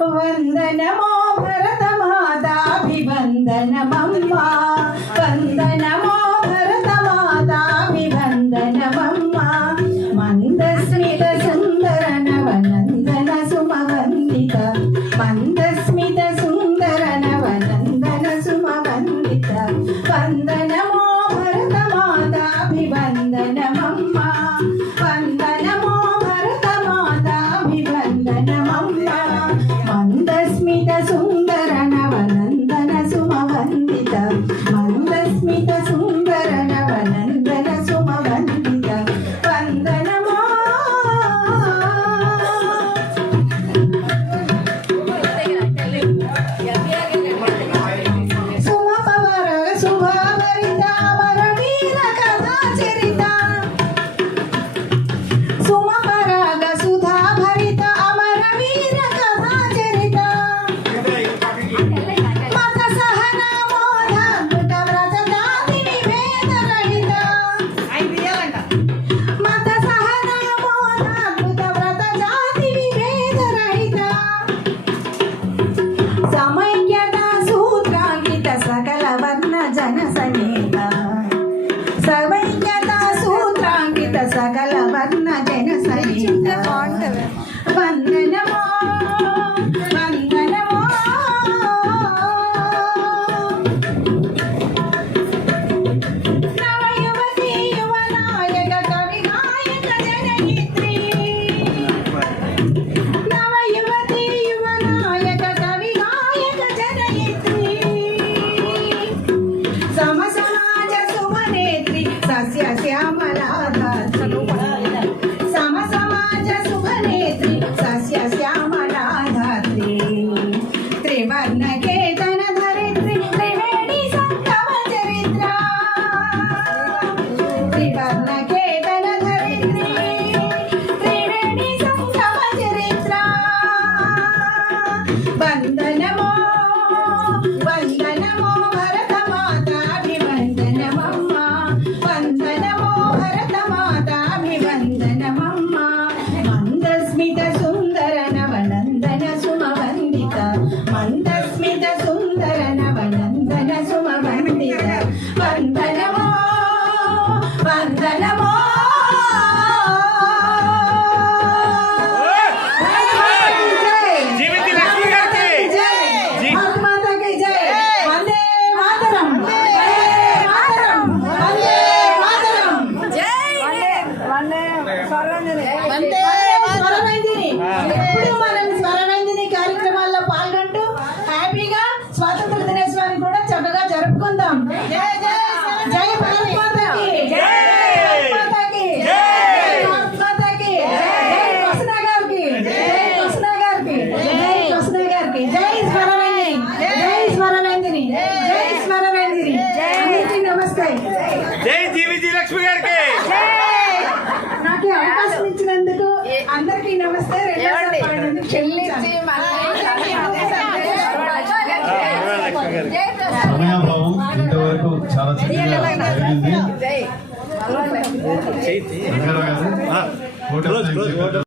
వందనమో భరతమాతాభివందనమమ్మా వందనమో భరతమాతాభివందనమమ్మా మందస్మిత సుందర నవనందన సుమవందిత మందస్మిత సుందర నవనందన సుమవందిత వందనమో భరతమాతాభివందనమమ్మా వందనమో భరతమాతాభివందనమమ్మా మందస్మిత సుందర నవనందన సుమవందిత మందస్మిత సుందర నవనందన సుమవందిత వందనమో సుమపవర శుభభరిత అమర వీర కథా చరిత సుమపరాగ సుధా భరిత అమర వీర కథా చరిత మత సహనామోదాద్భుత వ్రత జాతి విభేద రహిత మత సహనామోదాద్భుత వ్రత జాతి విభేద రహిత సమైక్యత సూత్రాంకిత సకల వర్ణ జన సమేత సమైక్యత సూత్రాంకిత సకల వర్ణ జన సమేత వందనమో వందనమో నవయువతి యువనాయక కవి నాయక జనయిత్రి నవయువతి యువనాయక కవి నాయక జనయిత్రి సమసమాజ సుమనేత్రి సస్య శ్యామలాధాత్రి సమసమాజ సుమనేత్రి సస్య శ్యామలాధాత్రి త్రివర్ణ కేతన ధరిత్రి త్రివేణి సంగమ చరిత్ర త్రివర్ణ కేతన ధరిత్రి త్రివేణి సంగమ చరిత్ర వందనమో వందనమో భరతమాతాభివందనమమ్మా వందనమో భరతమాతాభివందనమమ్మా మందస్మిత సుందర నవనందన సుమవందిత మందస్మిత సుందర నవనందన సుమవందిత వందనమో వందనమో జీవిత లక్ష్మి గారికి మాతాకి జై వందే మాతరం వందే మాతరం వందే మాతరం వందే స్వరవేందిని ఎప్పుడు మనం స్వరవేందిని కార్యక్రమాల్లో పాల్గొంటూ హ్యాపీగా స్వాతంత్ర దినోత్సవాన్ని కూడా చక్కగా జరుపుకుందాం జై జై జై భారత్ మాతాకి జై మాతాకి జై భారత్ మాతాకి జై కృష్ణ గారికి జై కృష్ణ గారికి జై కృష్ణ గారికి జై స్వరవేందిని జై స్వరవేందిని జై స్వరవేందిని అందరికీ నమస్తే జై జీవిత లక్ష్మి గారికి నాకు ఈ అవకాశం ఇచ్చినందుకు అందరికీ నమస్తే రెండోసారి పాడినందుకు క్షమించాలి. సమయాభావం ఇంతవరకు చాలా చక్కగా జరిగింది. రంగారావు గారు, ఓటర్ థాంక్స్.